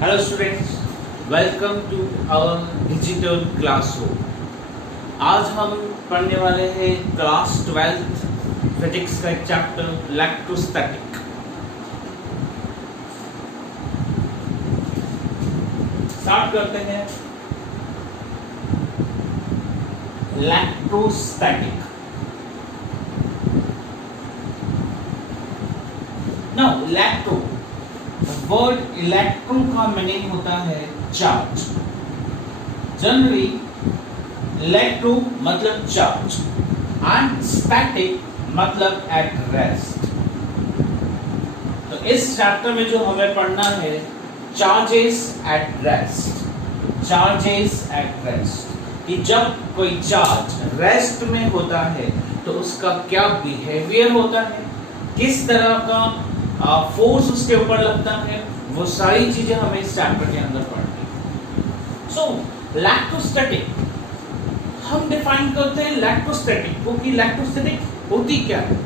Hello students, welcome to our digital classroom. आज हम पढ़ने वाले हैं क्लास 12th फिजिक्स का एक चैप्टर इलेक्ट्रोस्टैटिक। स्टार्ट करते हैं। Electrostatic. Now electro, word electro का मीनिंग होता है चार्ज। जनरली इलेक्ट्रो मतलब चार्ज एंड स्टैटिक मतलब एट रेस्ट। तो इस चैप्टर में जो हमें पढ़ना है charges at rest. Charges at rest कि जब कोई चार्ज रेस्ट में होता है तो उसका क्या बिहेवियर होता है, किस तरह का फोर्स उसके ऊपर लगता है, वो सारी चीजें हमें इस चैप्टर के अंदर पढ़नी है। सो इलेक्ट्रोस्टैटिक हम डिफाइन करते हैं इलेक्ट्रोस्टैटिक को कि इलेक्ट्रोस्टैटिक होती क्या है।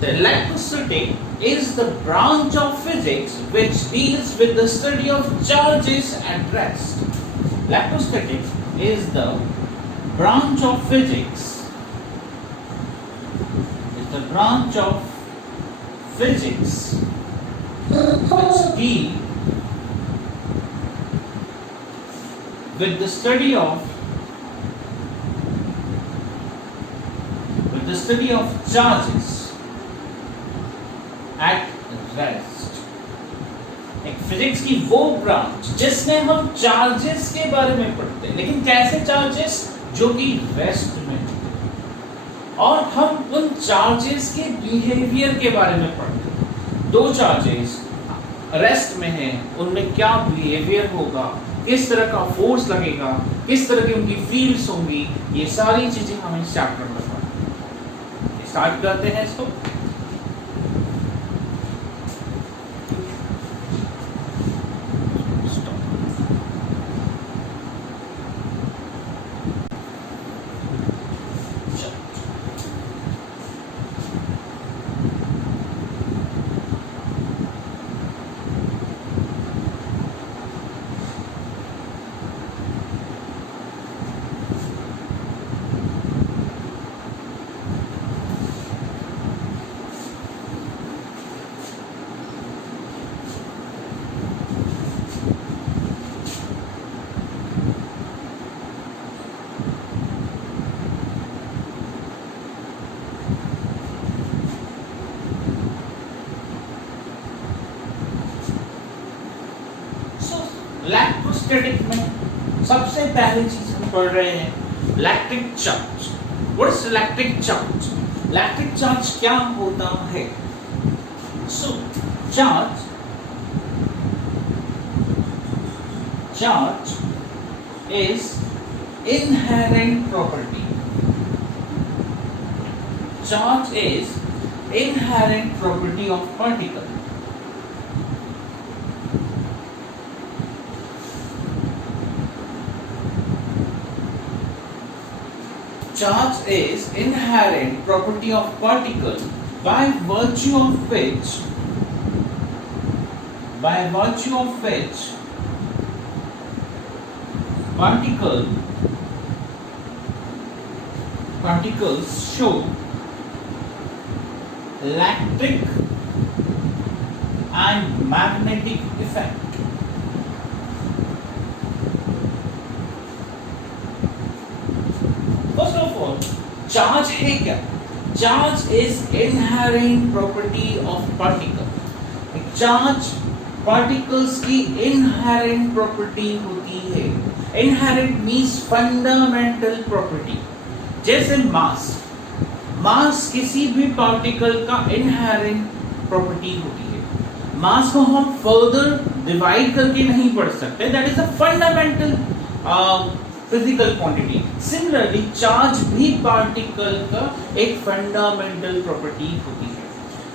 The electrostatic is the branch of physics which deals with the study of charges at rest. Electrostatic is the branch of physics. Is the branch of physics which deal with the study of charges at rest. एक physics की वो branch जिसमें हम charges के बारे में पढ़ते हैं, लेकिन कैसे चार्जेस जो कि रेस्ट में होते हैं, और हम उन चार्जेस के बिहेवियर के बारे में पढ़ते हैं। दो चार्जेस रेस्ट में हैं, उनमें क्या बिहेवियर होगा, किस तरह का फोर्स लगेगा, किस तरह की उनकी फील्ड्स होंगी, ये सारी चीजें हमें इस चैप्टर में पढ़ना है। स्टार्ट करते हैं इसको। इलेक्ट्रोस्टैटिक में सबसे पहली चीज हम पढ़ रहे हैं electric charge. What is electric charge? Electric charge क्या होता है? So charge is inherent property. Charge is inherent property of particle. Charge is inherent property of particle by virtue of which particles show electric and magnetic effect. First of all, charge है क्या? Charge is inherent property of particle. Charge particles की inherent property होती है। Inherent means fundamental property. जैसे मास किसी भी particle का inherent property होती है। मास को हम फर्दर डिवाइड करके नहीं पढ़ सकते, that is a fundamental physical quantity. Similarly charge भी पार्टिकल का एक फंडामेंटल प्रॉपर्टी होती है।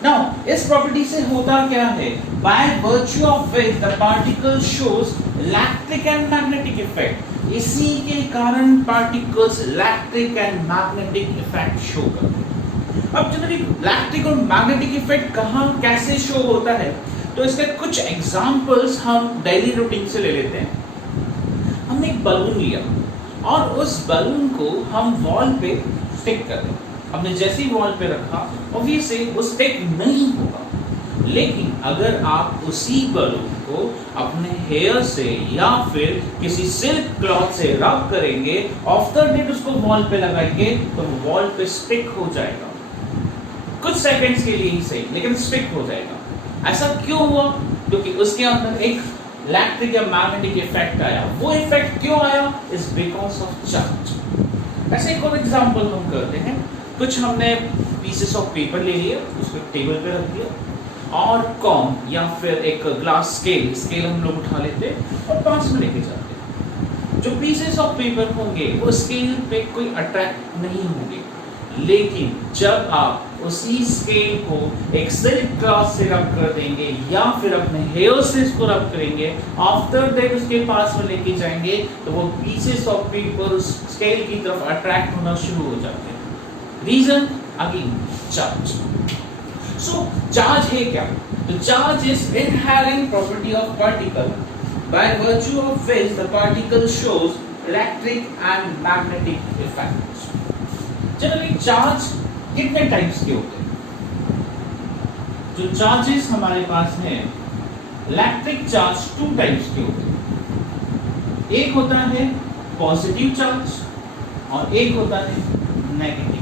नाउ इस प्रॉपर्टी से होता क्या है? Bye virtue of which the particle shows electric and magnetic effect. इसी के कारण particles electric and magnetic effect show करते हैं। अब जनरली इलेक्ट्रिक और मैग्नेटिक इफेक्ट कहाँ कैसे शो होता है? तो इसके कुछ एग्जांपल्स हम डेली रूटीन से ले लेते हैं। हमने एक बलून लिया और उस बलून को हम वॉल पे स्टिक कर दें। हमने जैसे ही वॉल पे रखा ऑब्वियसली वो स्टिक नहीं होगा, लेकिन अगर आप उसी बलून को अपने हेयर से या फिर किसी सिल्क क्लॉथ से रब करेंगे, आफ्टर डेट उसको वॉल पे लगाएंगे तो वॉल पे स्टिक हो जाएगा। कुछ सेकंड्स के लिए ही सही, लेकिन स्टिक हो जाएगा। ऐसा क्यों हुआ? क्योंकि उसके अंदर एक इलेक्ट्रिक या मैग्नेटिक इफेक्ट आया। वो इफेक्ट क्यों आया? Is because of charge. ऐसे एक और एग्जांपल हम करते हैं। कुछ हमने पीसेस ऑफ पेपर ले लिया, उसको टेबल पे रख दिया और कॉम या फिर एक ग्लास स्केल हम लोग उठा लेते और पास में लेके जाते। जो पीसेस ऑफ पेपर होंगे वो स्केल पे कोई अट्रैक्ट नहीं होंगे, लेकिन जब आप उसी स्केल को एक सिल्क क्लॉथ से रब कर देंगे या फिर अपने हेयर से इसको रब करेंगे, आफ्टर दैट उसके पास में लेके जाएंगे तो वो पीसेस ऑफ पेपर उस स्केल की तरफ अट्रैक्ट होना शुरू हो जाते हैं। Reason again charge. So charge है क्या? तो charge is inherent property of particle by virtue of which the particle shows electric and magnetic effects. Generally charge कितने टाइप्स के होते हैं? जो चार्जेस हमारे पास हैं, इलेक्ट्रिक चार्ज 2 टाइप्स के होते हैं। एक होता है पॉजिटिव चार्ज और एक होता है नेगेटिव चार्ज।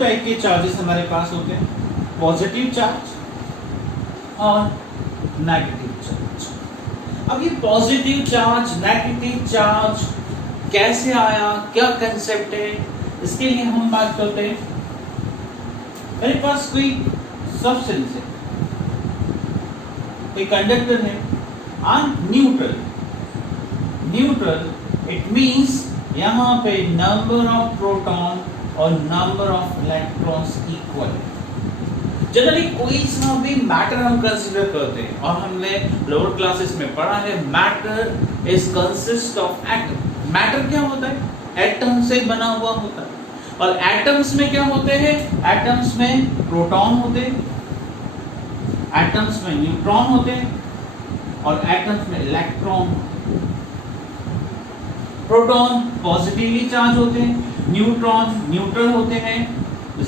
टाइप के चार्जेस हमारे पास होते हैं, पॉजिटिव चार्ज और नेगेटिव चार्ज। अब ये पॉजिटिव चार्ज नेगेटिव चार्ज कैसे आया, क्या कंसेप्ट है, इसके लिए हम बात करते हैं। मेरे पास कोई सब्सटेंस है, कोई कंडक्टर है and neutral. Neutral it means यहाँ पे नंबर ऑफ प्रोटॉन और number of electrons equal. Generally कोई सा भी मैटर हम कंसीडर करते हैं और हमने लोअर क्लासेस में पढ़ा है matter is consist of atom. Matter क्या होता है? एटम से बना हुआ होता है। और एटम्स में क्या होते हैं? एटम्स में प्रोटॉन होते हैं, एटम्स में न्यूट्रॉन होते हैं और एटम्स में इलेक्ट्रॉन होते हैं। प्रोटॉन पॉजिटिवली चार्ज होते हैं, न्यूट्रॉन न्यूट्रल होते हैं,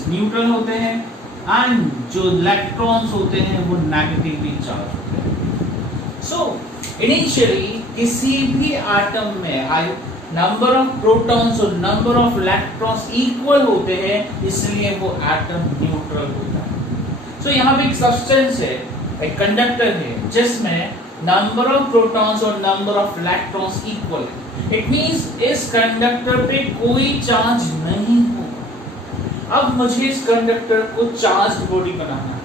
न्यूट्रल होते हैं एंड जो इलेक्ट्रॉन्स होते हैं वो नेगेटिवली चार्ज होते हैं। सो इनिशियली किसी भी एटम में नंबर ऑफ प्रोटॉन्स और नंबर ऑफ इलेक्ट्रॉन्स इक्वल होते हैं, इसलिए वो एटम न्यूट्रल होता है। सो यहाँ पे एक सब्सटेंस है, एक कंडक्टर है जिसमें नंबर ऑफ प्रोटॉन्स और नंबर ऑफ इलेक्ट्रॉन्स इक्वल है। इट मींस इस कंडक्टर पे कोई चार्ज नहीं होगा। अब मुझे इस कंडक्टर को चार्ज बॉडी बनाना है,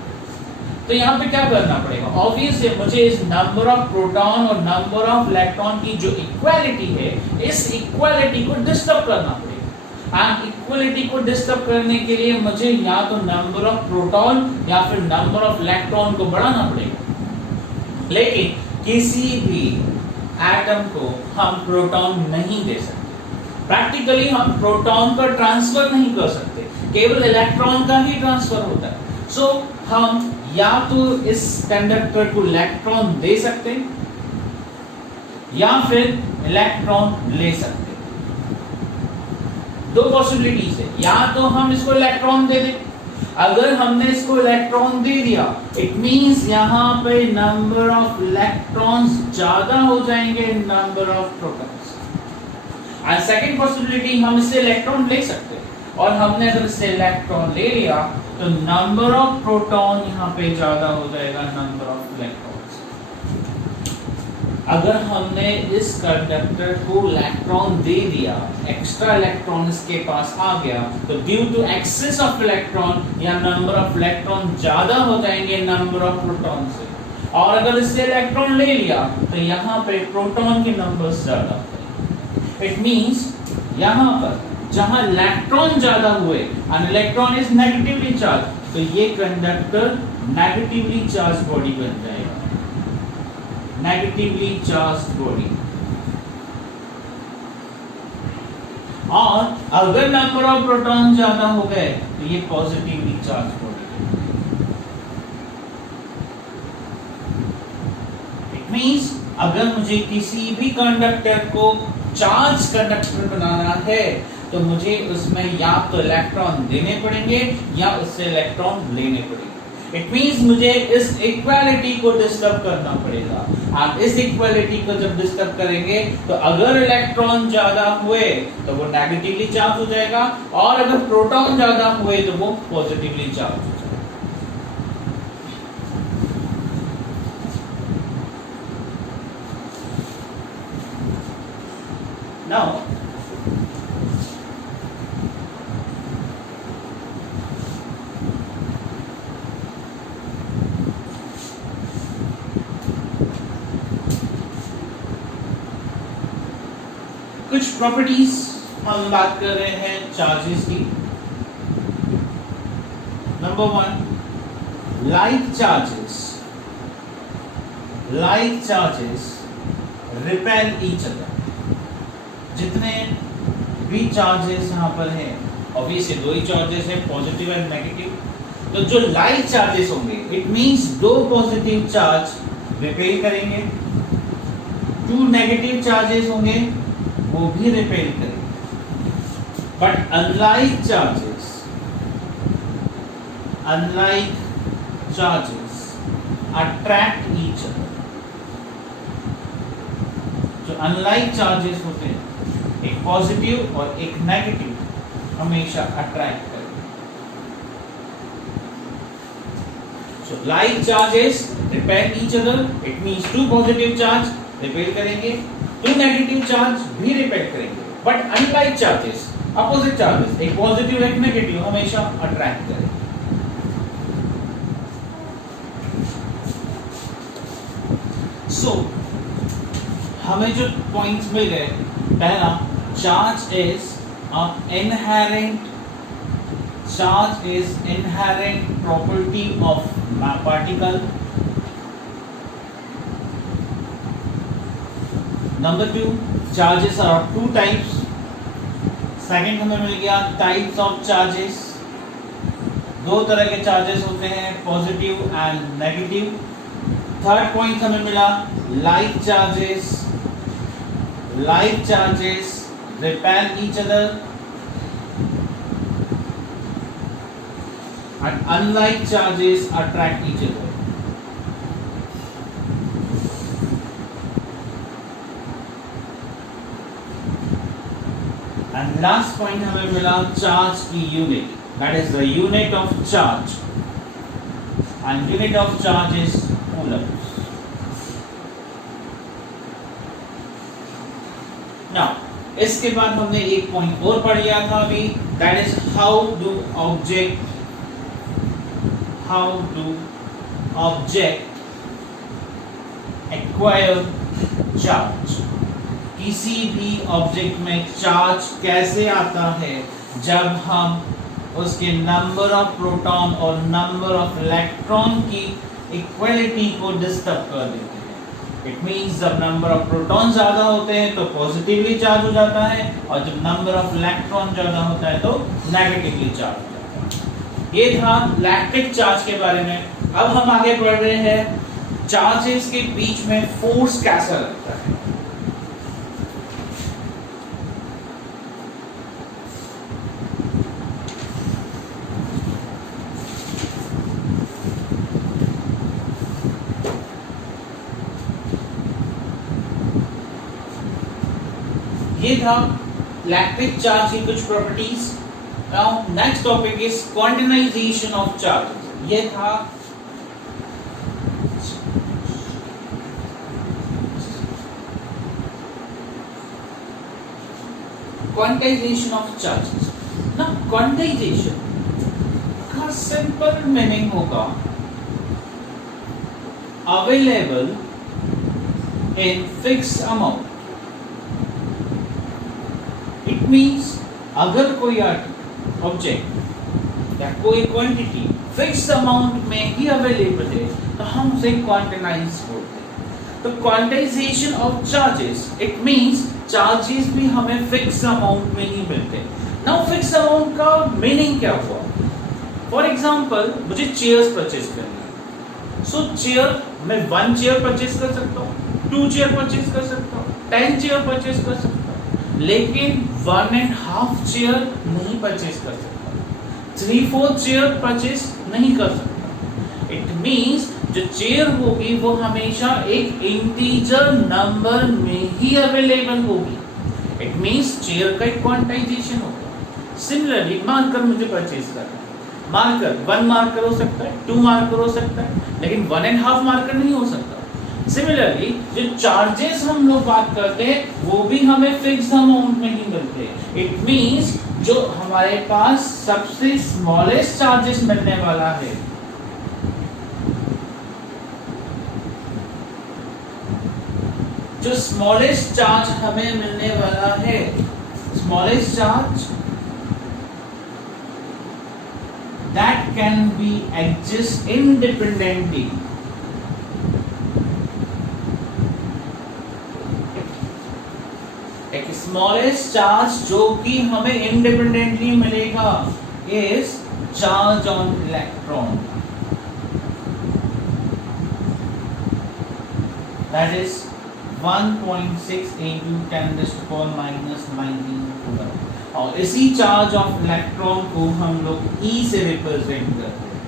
तो यहाँ पे क्या करना पड़ेगा? ऑब्वियसली मुझे इस नंबर ऑफ प्रोटॉन और नंबर ऑफ इलेक्ट्रॉन की जो इक्वालिटी है, इस इक्वालिटी को डिस्टर्ब करना पड़ेगा। एंड इक्वालिटी को डिस्टर्ब करने के लिए मुझे या तो नंबर ऑफ प्रोटॉन या फिर नंबर ऑफ इलेक्ट्रॉन को बढ़ाना पड़ेगा। लेकिन किसी भी एटम को हम प्रोटॉन नहीं दे सकते। प्रैक्टिकली हम प्रोटॉन का ट्रांसफर नहीं कर सकते, केवल इलेक्ट्रॉन का ही ट्रांसफर होता है। सो हम या तो इस कंडक्टर को इलेक्ट्रॉन दे सकते या फिर इलेक्ट्रॉन ले सकते। दो पॉसिबिलिटीज है, या तो हम इसको इलेक्ट्रॉन दे दें। अगर हमने इसको इलेक्ट्रॉन दे दिया, इट मींस यहाँ पे नंबर ऑफ इलेक्ट्रॉन्स ज्यादा हो जाएंगे number of protons. And second possibility, हम इससे इलेक्ट्रॉन ले सकते हैं और हमने अगर इससे इलेक्ट्रॉन ले लिया तो नंबर ऑफ प्रोटॉन यहाँ पे ज्यादा हो जाएगा नंबर ऑफ इलेक्ट्रॉन्स। अगर हमने इस कंडक्टर को इलेक्ट्रॉन दे दिया, एक्स्ट्रा इलेक्ट्रॉन इसके पास आ गया, तो due to excess of electron या नंबर ऑफ इलेक्ट्रॉन ज्यादा हो जाएंगे नंबर ऑफ प्रोटॉन से, और अगर इससे इलेक्ट्रॉन ले लिया तो यहाँ पे प्रोटॉन के नंबर ज्यादा होंगे। इट मींस यहाँ पर जहां इलेक्ट्रॉन ज्यादा हुए, and electron is negatively charge, तो ये कंडक्टर नेगेटिवली चार्ज बॉडी बन जाएगा, नेगेटिवली चार्ज बॉडी। और अगर नंबर ऑफ प्रोटॉन ज्यादा हो गए तो ये positively charge body. It means अगर मुझे किसी भी कंडक्टर को चार्ज कंडक्टर बनाना है तो मुझे उसमें या तो इलेक्ट्रॉन देने पड़ेंगे या उससे इलेक्ट्रॉन लेने पड़ेंगे। इट मींस मुझे इस इक्वालिटी को डिस्टर्ब करना पड़ेगा, और इस इक्वालिटी को जब डिस्टर्ब करेंगे तो अगर इलेक्ट्रॉन ज्यादा हुए तो वो नेगेटिवली चार्ज हो जाएगा, और अगर प्रोटॉन ज्यादा हुए तो वो पॉजिटिवली चार्ज हो जाएगा। नाउ कुछ प्रॉपर्टीज हम बात कर रहे हैं चार्जेस की। Number 1, like charges repel each other। जितने भी चार्जेस यहाँ पर हैं, ऑब्वियसली दो ही चार्जेस हैं, पॉजिटिव एंड नेगेटिव, तो जो लाइक चार्जेस होंगे, इट मींस दो पॉजिटिव चार्ज रिपेल करेंगे, 2 नेगेटिव चार्जेस होंगे वो भी रिपेल करेंगे। But unlike charges attract each other. जो अनलाइक चार्जेस होते हैं, एक पॉजिटिव और एक नेगेटिव, हमेशा अट्रैक्ट करेंगे। So like charges repel each other, it means 2 positive charge repel करेंगे, 2 नेगेटिव चार्ज भी रिपेल करेंगे। But unlike charges, opposite charges, एक पॉजिटिव एक नेगेटिव, हमेशा अट्रैक्ट करेंगे। सो हमें जो पॉइंट्स मिल गए, पहला, charge is inherent property of particle. Number 2, charges are of 2 types. Second हमें मिल गया टाइप्स ऑफ चार्जेस, 2 तरह के चार्जेस होते हैं, positive and negative. Third point हमें मिला like charges repel each other and unlike charges attract each other। and last point हमें मिला चार्ज की unit, that is the unit of charge, and unit of charge is coulombs। now इसके बाद हमने एक point और पढ़ लिया था अभी, that is how do object acquire charge. किसी भी ऑब्जेक्ट में चार्ज कैसे आता है, जब हम उसके नंबर ऑफ प्रोटॉन और नंबर ऑफ इलेक्ट्रॉन की इक्वलिटी को डिस्टर्ब कर देते हैं। इट मींस जब नंबर ऑफ प्रोटॉन ज्यादा होते हैं तो पॉजिटिवली चार्ज हो जाता है, और जब नंबर ऑफ इलेक्ट्रॉन ज्यादा होता है तो नेगेटिवली चार्ज हो जाता है। ये था इलेक्ट्रिक चार्ज के बारे में। अब हम आगे बढ़ रहे हैं, चार्जेस के बीच में फोर्स कैसा लगता है। ये था इलेक्ट्रिक चार्ज की कुछ properties. Now next topic is quantization of charges. ये था क्वांटाइजेशन ऑफ चार्जेस ना, क्वांटाइजेशन का सिंपल मीनिंग होगा available in fixed amount. It means अगर कोई ऑब्जेक्ट या कोई क्वांटिटी फिक्स्ड अमाउंट में ही अवेलेबल है तो हम उसे क्वांटाइज बोलते हैं। तो quantization of charges, it means charges भी हमें फिक्स्ड अमाउंट में ही मिलते हैं। नाउ फिक्स्ड अमाउंट का मीनिंग क्या हुआ? फॉर एग्जांपल मुझे चेयर्स परचेज करनी है, सो चेयर मैं 1 चेयर परचेज कर सकता हूँ, 2 चेयर परचेज कर सकता हूँ, 10 चेयर परचेज कर सकता हूँ, लेकिन 1.5 चेयर नहीं परचेज कर सकता, 3/4 चेयर परचेज नहीं कर सकता। इट मींस जो चेयर होगी वो हमेशा एक इंटीजर नंबर में ही अवेलेबल होगी। इट मींस चेयर का एक क्वांटाइजेशन होगा। सिमिलरली मार्कर मुझे परचेज करना है, मार्कर 1 मार्कर हो सकता है, 2 मार्कर हो सकता है, लेकिन 1.5 मार्कर नहीं हो सकता। सिमिलरली जो चार्जेस हम लोग बात करते हैं वो भी हमें फिक्स्ड अमाउंट में ही मिलते हैं। इट मींस जो हमारे पास सबसे स्मॉलेस्ट चार्जेस मिलने वाला है, जो स्मॉलेस्ट चार्ज हमें मिलने वाला है, smallest charge that can be exist independently, एक स्मॉलेस्ट चार्ज जो कि हमें इंडिपेंडेंटली मिलेगा is charge on electron, that is 1.6 into 10⁻⁻19 coulomb. और इसी चार्ज ऑफ इलेक्ट्रॉन को हम लोग E से रिप्रेजेंट करते हैं।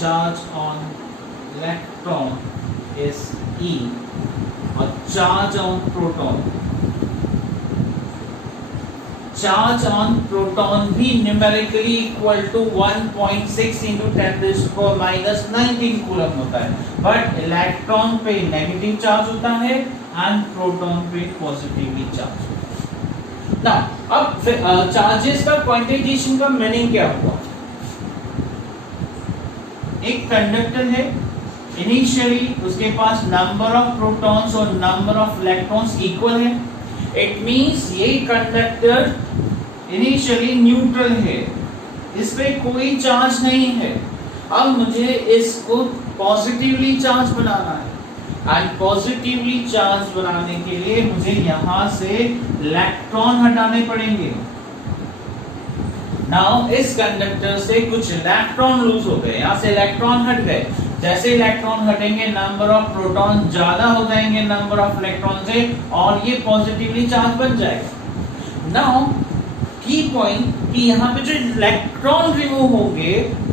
Charge on electron is E और charge on proton, charge on proton भी numerically equal to 1.6 into 10⁻⁻19 coulomb होता है, बट इलेक्ट्रॉन पे नेगेटिव चार्ज होता है एंड प्रोटॉन पे पॉजिटिवली चार्ज होता है। ना अब चार्जेस का क्वांटाइजेशन का मीनिंग क्या हुआ? एक कंडक्टर है, इनिशियली उसके पास नंबर ऑफ प्रोटॉन्स और नंबर ऑफ इलेक्ट्रॉन्स इक्वल है। इट मींस ये कंडक्टर इनिशियली न्यूट्रल है, इस पे कोई चार्ज नहीं है। अब मुझे इसको पॉजिटिवली चार्ज बनाना है एंड पॉजिटिवली चार्ज बनाने के लिए मुझे यहां से इलेक्ट्रॉन हटाने पड़ेंगे। नाउ इस कंडक्टर से कुछ इलेक्ट्रॉन लूज हो गए, यहां से इलेक्ट्रॉन हट गए। जैसे इलेक्ट्रॉन हटेंगे नंबर ऑफ प्रोटॉन ज्यादा हो जाएंगे नंबर ऑफ इलेक्ट्रॉन से और ये पॉजिटिवली चार्ज बन जाएगा। नाउ की पॉइंट कि यहाँ पे जो इलेक्ट्रॉन रिमूव होंगे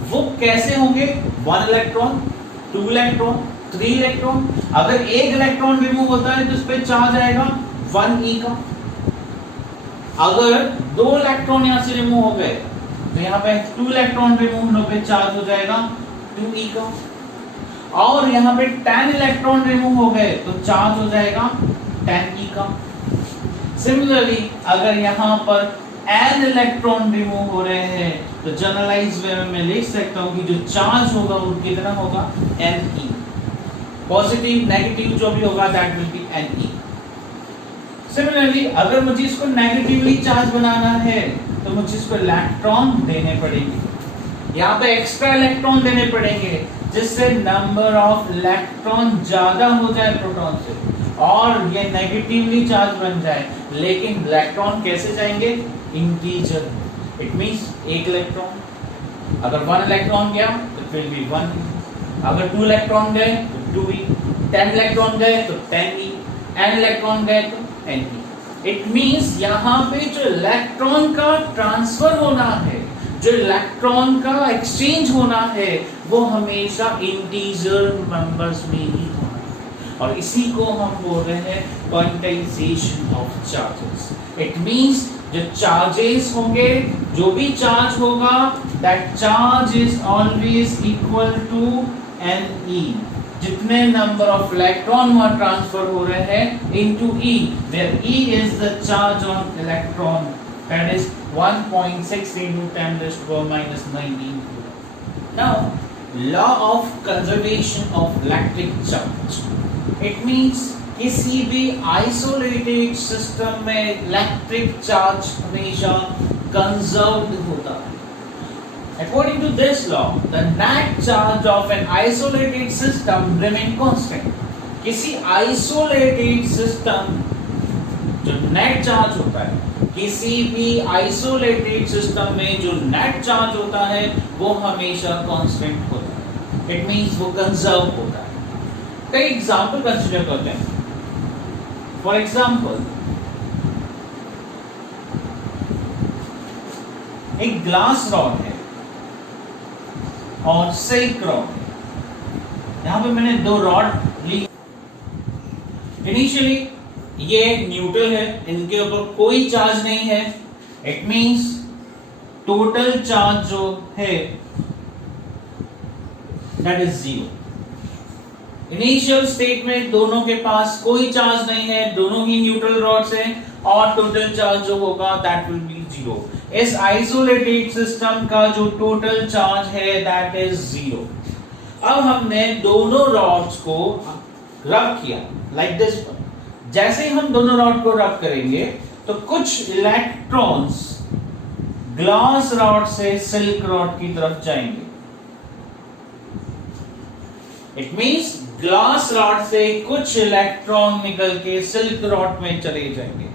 वो कैसे होंगे? 1 इलेक्ट्रॉन, 2 इलेक्ट्रॉन, 3 इलेक्ट्रॉन। अगर एक इलेक्ट्रॉन रिमूव होता है तो उस पर चार्ज आएगा 1e का। अगर 2 इलेक्ट्रॉन यहाँ से रिमूव हो गए तो यहाँ पे 2 इलेक्ट्रॉन रिमूव होने पे चार्ज हो जाएगा 2e का। और यहाँ पे 10 इलेक्ट्रॉन रिमूव हो गए तो चार्ज हो जाएगा 10e का। सिमिलरली अगर यहाँ पर n इलेक्ट्रॉन रिमूव हो रहे हैं तो जनरलाइज वे में मैं लिख सकता हूँ कि जो चार्ज होगा वो कितना होगा? Ne। पॉजिटिव नेगेटिव जो भी होगा that will be Ne। Similarly अगर मुझे इसको नेगेटिवली चार्ज बनाना है तो मुझे इसको इलेक्ट्रॉन देने पड़ेंगे, यहाँ पे एक्स्ट्रा इलेक्ट्रॉन देने पड़ेंगे जिससे नंबर ऑफ इलेक्ट्रॉन ज्यादा हो जाए प्रोटॉन से और ये नेगेटिवली चार्ज बन जाए। लेकिन इलेक्ट्रॉन कैसे जाएंगे? इंटीजर। इट मींस एक इलेक्ट्रॉन, अगर 1 इलेक्ट्रॉन गया तो फिर भी 1, अगर 2 इलेक्ट्रॉन गए तो 2e, 10 इलेक्ट्रॉन गए तो 10e, n इलेक्ट्रॉन गए तो ne। इट मींस यहाँ पे जो इलेक्ट्रॉन का ट्रांसफर होना है, जो इलेक्ट्रॉन का एक्सचेंज होना है वो हमेशा इंटीजर नंबर्स में ही होना है और इसी को हम बोल रहे हैं quantisation of charges. It means जो चार्जेस होंगे, जो भी चार्ज होगा that charge is always equal to Ne। जितने नंबर ऑफ इलेक्ट्रॉन वहां ट्रांसफर हो रहे हैं into E, where E is the charge on electron, that is 1.6 into 10 raised to power minus 19 coulomb. Now, law of conservation of electric charge. It means किसी भी isolated system में electric charge हमेशा conserved होता है. According to this law, the net charge of an isolated system remain constant. किसी isolated system जो net charge होता है, किसी भी आइसोलेटेड सिस्टम में जो नेट चार्ज होता है वो हमेशा कांस्टेंट होता है. इट मींस वो कंजर्व होता है. कई एग्जांपल कंसीडर करते हैं. फॉर एग्जांपल, एक ग्लास रॉड है और सिल्क रॉड है. यहां पे मैंने दो रॉड ली. इनिशियली ये न्यूट्रल है, इनके ऊपर कोई चार्ज नहीं है. इट मींस टोटल चार्ज जो है दैट इज 0. इनिशियल स्टेट में दोनों के पास कोई चार्ज नहीं है, दोनों ही न्यूट्रल रॉड्स हैं और टोटल चार्ज जो होगा दैट विल बी 0. इस आइसोलेटेड सिस्टम का जो टोटल चार्ज है दैट इज 0. अब हमने दोनों रॉड्स को रब किया लाइक दिस. जैसे ही हम दोनों रॉड को रब करेंगे तो कुछ इलेक्ट्रॉन्स ग्लास रॉड से सिल्क रॉड की तरफ जाएंगे. इट मींस ग्लास रॉड से कुछ इलेक्ट्रॉन निकल के सिल्क रॉड में चले जाएंगे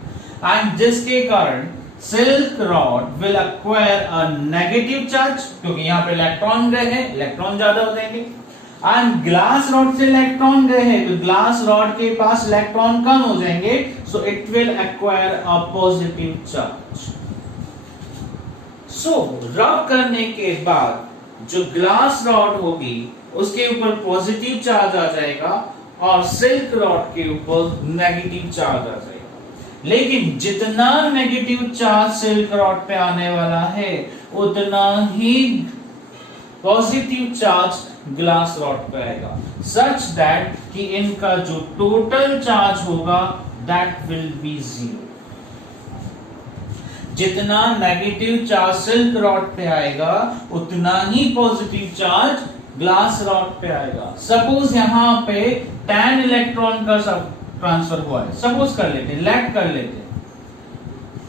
एंड जिसके कारण silk rod will acquire a negative charge, क्योंकि यहां पे इलेक्ट्रॉन गए हैं, इलेक्ट्रॉन ज्यादा हो जाएंगे. एंड ग्लास रॉड से इलेक्ट्रॉन गए हैं तो ग्लास रॉड के पास इलेक्ट्रॉन कम हो जाएंगे, so it will acquire a positive charge. So rub करने के बाद जो ग्लास रॉड होगी उसके ऊपर पॉजिटिव चार्ज आ जाएगा और सिल्क रॉड के ऊपर नेगेटिव चार्ज आ जाएगा. लेकिन जितना नेगेटिव चार्ज सिल्क रॉड पे आने वाला है उतना ही पॉजिटिव चार्ज ग्लास रॉड पे आएगा, सच दैट कि इनका जो टोटल चार्ज होगा दैट विल बी 0. जितना नेगेटिव चार्ज सिल्क रॉड पे आएगा उतना ही पॉजिटिव चार्ज ग्लास रॉड पे आएगा. सपोज यहां पे 10 इलेक्ट्रॉन का ट्रांसफर हुआ है, सपोज कर लेते हैं, लेट कर लेते हैं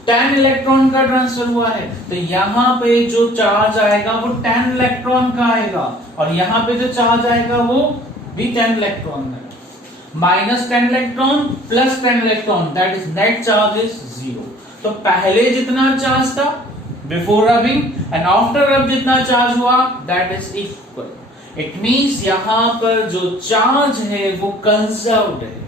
10 इलेक्ट्रॉन का ट्रांसफर हुआ है, तो यहां पे जो चार्ज आएगा वो 10 इलेक्ट्रॉन का आएगा और यहां पे जो चार्ज आएगा वो भी 10 इलेक्ट्रॉन का. Minus 10 electron plus 10 electron, that is net charge is 0. तो पहले जितना चार्ज था बिफोर रबिंग एंड आफ्टर रब जितना चार्ज हुआ that is equal. It means यहां पर जो चार्ज है वो कंजर्व्ड है.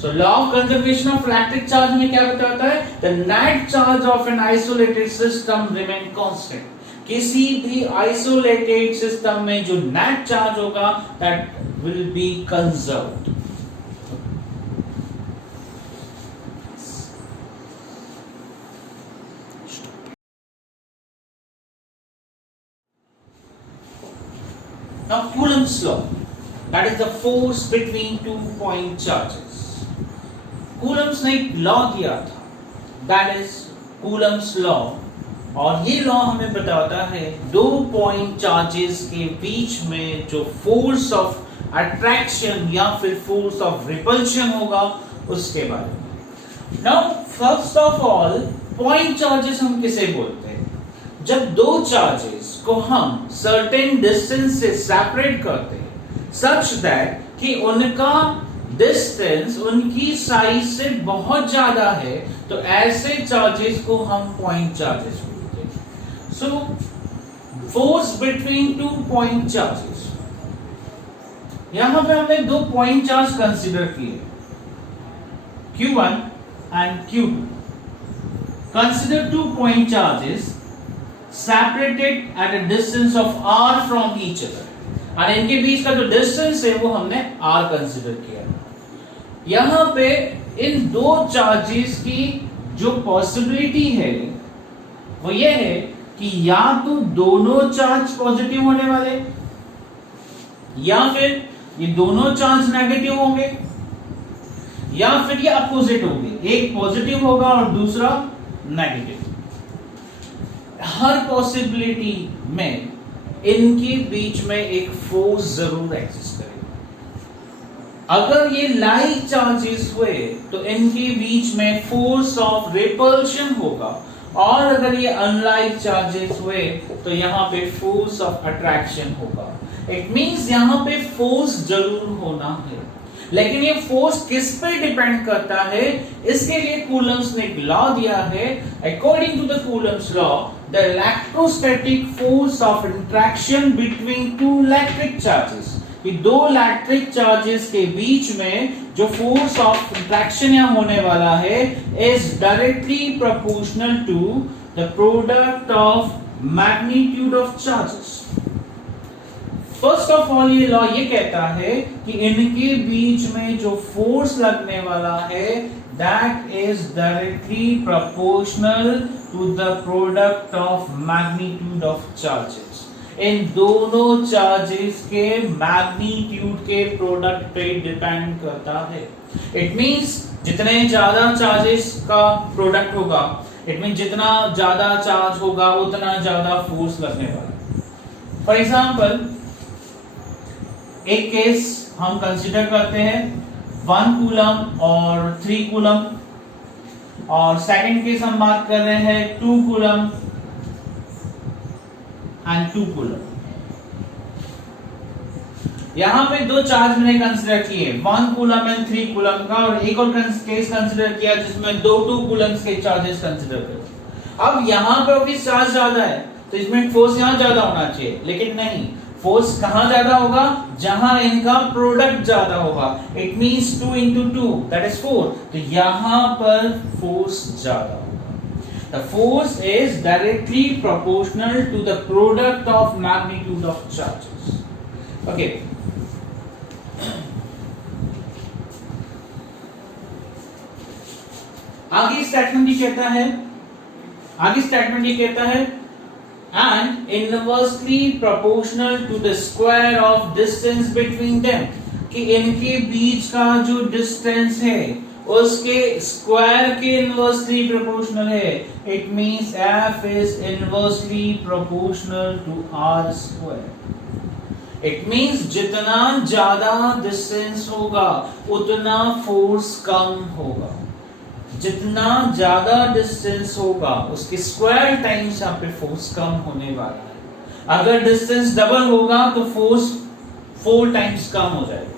So law of conservation of electric charge में क्या बताता है? The net charge of an isolated system remain constant. किसी भी isolated system में जो net charge होगा that will be conserved. Now Coulomb's law, that is the force between 2 point charges. Coulomb's ने एक लॉ दिया था, दैट इज कूलम्स लॉ, और ये लॉ हमें बताता है 2 पॉइंट चार्जेस के बीच में जो फोर्स ऑफ अट्रैक्शन या फिर फोर्स ऑफ रिपल्शन होगा उसके बारे में. Now first of all point charges हम किसे बोलते हैं? जब दो चार्जेस को हम सर्टेन डिस्टेंस से सेपरेट करते हैं सच दैट कि उनका डिस्टेंस उनकी साइज से बहुत ज्यादा है, तो ऐसे चार्जेस को हम पॉइंट चार्जेस बोलते हैं. So force between 2 point charges, यहां पे हमने 2 पॉइंट चार्ज कंसीडर किए Q1 and Q2. Consider 2 point charges separated at a distance of r from each other, और इनके बीच का जो डिस्टेंस है वो हमने r कंसीडर किया. यहां पे इन दो चार्जेस की जो पॉसिबिलिटी है वो ये है कि या तो दोनों चार्ज पॉजिटिव होने वाले या फिर ये दोनों चार्ज नेगेटिव होंगे या फिर ये अपोजिट होंगे, एक पॉजिटिव होगा और दूसरा नेगेटिव। हर पॉसिबिलिटी में इनके बीच में एक फोर्स जरूर एग्जिस्ट करेगा। अगर ये लाइक चार्जेस हुए तो इनके बीच में फोर्स ऑफ रिपल्शन होगा, और अगर ये अनलाइक चार्जेस हुए तो यहाँ पे फोर्स ऑफ अट्रैक्शन होगा। इट मींस यहाँ पे फोर्स जरूर होना है, लेकिन ये फोर्स किस पे डिपेंड करता है, इसके लिए कूलम्स ने एक लॉ दिया है। According to the Coulomb's law, the electrostatic force of interaction between two electric charges, कि दो इलेक्ट्रिक चार्जेस के बीच में जो फोर्स ऑफ इंटरेक्शन यहाँ होने वाला है is directly proportional to the product of magnitude of charges. First of all ये लॉ ये कहता है कि इनके बीच में जो फोर्स लगने वाला है that is directly proportional to the product of magnitude of charges. इन दोनों चार्जेस के मैग्नीट्यूड के प्रोडक्ट पे डिपेंड करता है। इट मींस जितने ज्यादा चार्जेस का प्रोडक्ट होगा, इट मींस जितना ज्यादा चार्ज होगा उतना ज्यादा फोर्स लगने वाला। फॉर एग्जांपल, एक केस हम कंसीडर करते हैं 1 कूलम और 3 कूलम, और सेकंड केस हम बात कर रहे हैं 2 कूलम एंड 2 कूलम। यहां पे दो चार्ज मैंने कंसीडर किए, 1 कूलम एंड 3 कूलम का, और एक और केस कंसीडर किया जिसमें 2 कूलम्स के चार्जेस कंसीडर कर। अब यहां पे ऑब्वियस चार्ज ज्यादा है तो इसमें फोर्स यहां ज्यादा होना चाहिए, लेकिन नहीं, फोर्स कहां ज्यादा होगा, जहां इनका प्रोडक्ट ज्यादा होगा। It means 2 into 2 that is 4, तो यहां पर फोर्स ज्यादा होगा। The force is directly proportional to the product of magnitude of charges. Okay. आगे स्टेटमेंट ये कहता है and inversely proportional to the square of distance between them, कि इनके बीच का जो डिस्टेंस है उसके स्क्वायर के इनवर्सली प्रोपोर्शनल है। It means F is inversely proportional to R square। It means जितना ज्यादा डिस्टेंस होगा उतना फोर्स कम होगा, जितना ज्यादा डिस्टेंस होगा उसके स्क्वायर टाइम्स यहाँ पे फोर्स कम होने वाला है। अगर डिस्टेंस डबल होगा तो फोर्स 4 टाइम्स कम हो जाएगा।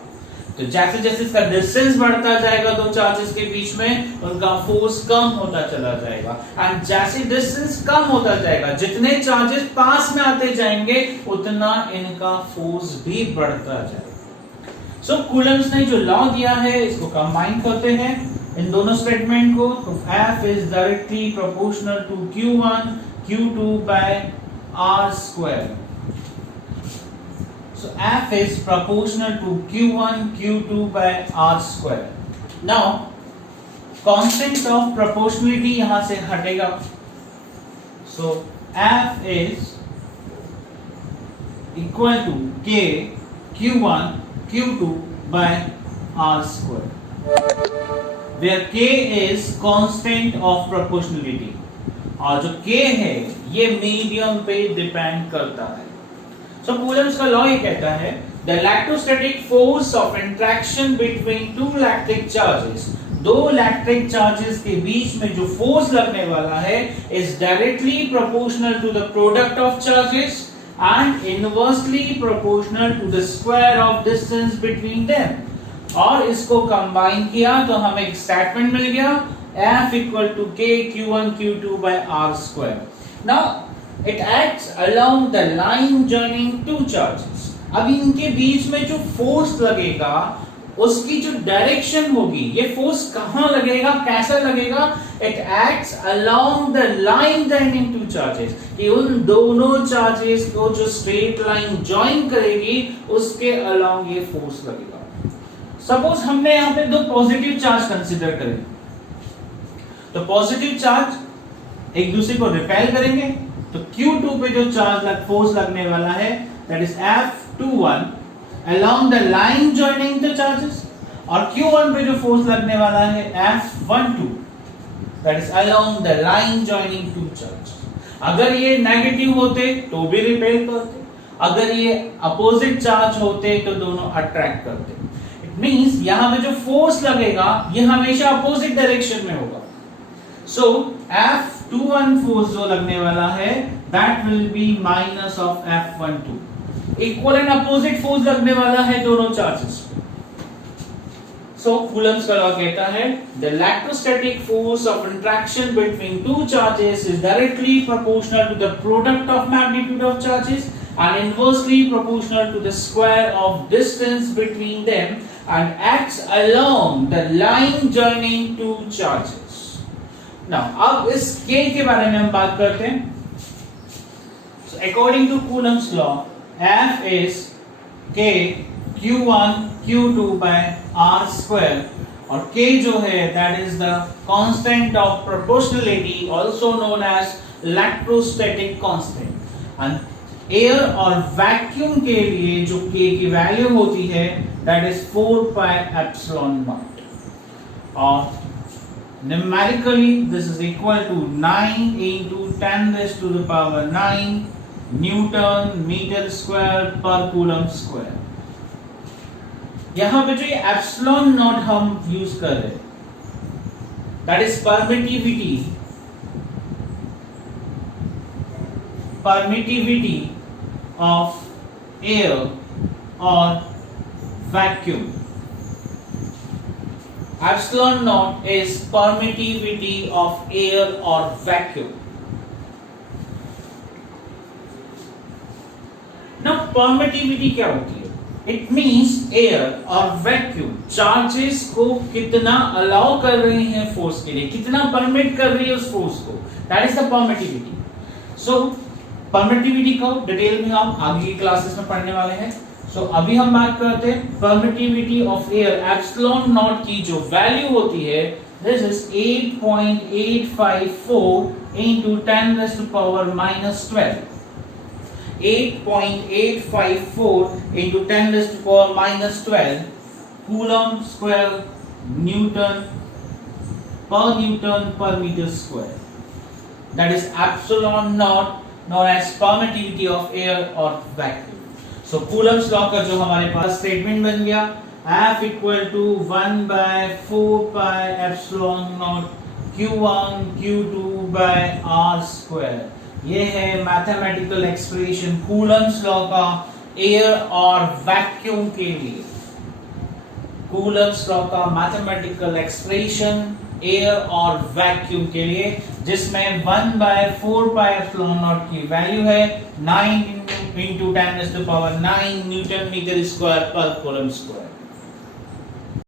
तो जैसे जैसे इसका डिस्टेंस बढ़ता जाएगा दो चार्जेस के बीच में, उनका फोर्स कम होता चला जाएगा। एंड जैसे डिस्टेंस कम होता जाएगा, जितने चार्जेस पास में आते जाएंगे उतना इनका फोर्स भी बढ़ता जाएगा। सो कूलम्स ने जो लॉ दिया है इसको कंबाइन करते हैं इन दोनों स्टेटमेंट को, तो F is directly proportional to Q1 Q2 by R square। So F is proportional to Q1 Q2 by R square। Now constant of proportionality यहां से हटेगा, so F is equal to K Q1 Q2 by R square, where K is constant of proportionality, और जो K है ये medium पे depend करता है। So कूलम्स का लॉ ये कहता है the electrostatic force of interaction between two electric charges, दो इलेक्ट्रिक चार्जेस के बीच में जो फोर्स लगने वाला है is directly proportional to the product of charges and inversely proportional to the square of distance between them। और इसको कंबाइन किया तो हमें एक स्टेटमेंट मिल गया F equal to K Q1 Q2 by R square। Now it acts along the line joining two charges। अब इनके बीच में जो फोर्स लगेगा उसकी जो डायरेक्शन होगी, ये फोर्स कहां लगेगा, कैसा लगेगा, it acts along the line joining two charges, कि उन दोनों चार्जेस को जो स्ट्रेट लाइन जॉइन करेगी उसके अलोंग ये फोर्स लगेगा। सपोज हमने यहां पे दो पॉजिटिव चार्ज कंसीडर करें, तो पॉजिटिव चार्ज एक दूसरे को रिपेल करेंगे, तो Q2 पे जो चार्ज फोर्स लगने वाला है that is F21 along the line joining the charges, और Q1 पे जो फोर्स लगने वाला है F12, that is along the line joining two charges. अगर ये नेगेटिव होते तो भी रिपेल करते, अगर ये अपोजिट चार्ज होते तो दोनों अट्रैक्ट करते. इट मींस यहां पे जो फोर्स लगेगा ये हमेशा अपोजिट डायरेक्शन में होगा. सो F21 फोर्स जो लगने वाला है that will be minus of F12. Equal and opposite force लगने वाला है दोनों चार्जेस. So Coulomb's law कहता है the electrostatic force of interaction between two charges is directly proportional to the product of magnitude of charges and inversely proportional to the square of distance between them and acts along the line joining two charges. Now अब इस K के बारे में हम बात करते हैं. So according to Coulomb's law, F is K Q1 Q2 by R square, और K जो है that is the constant of proportionality, also known as electrostatic constant. and air और vacuum के लिए जो K की वैल्यू होती है that is 4 pi epsilon naught, और numerically this is equal to 9 into 10 raised to the power 9 Newton meter square per coulomb square. यहां पे जो ये एप्सिलॉन नॉट हम यूज कर रहे हैं that is permittivity of air और vacuum. Epsilon naught is permittivity of air और वैक्यूम. नाउ परमिटिविटी क्या होती है? इट मीन्स एयर और वैक्यूम चार्जेस को कितना अलाउ कर रहे हैं फोर्स के लिए, कितना परमिट कर रही है उस फोर्स को, that is the permittivity. So permittivity को डिटेल में हम आगे की क्लासेस में पढ़ने वाले हैं. सो अभी हम बात करते हैं permittivity of air. Epsilon not की जो वैल्यू होती है this is 8.854 into 10 raised to power minus 12. 8.854 into 10 raised to power minus 12 coulomb square Newton per meter square. That is epsilon naught, known as permittivity of air or vacuum. So Coulomb's law का जो हमारे पास statement बन गया F equal to 1 by 4 pi epsilon naught Q1 Q2 by R square. ये है mathematical expression Coulomb's law का air और vacuum के लिए. कूलम्स लॉ का मैथमेटिकल एक्सप्रेशन एयर और वैक्यूम के लिए, जिसमें 1 by 4 pi epsilon naught की वैल्यू है 9 into 10 raised to power 9 newton metre square per coulomb square.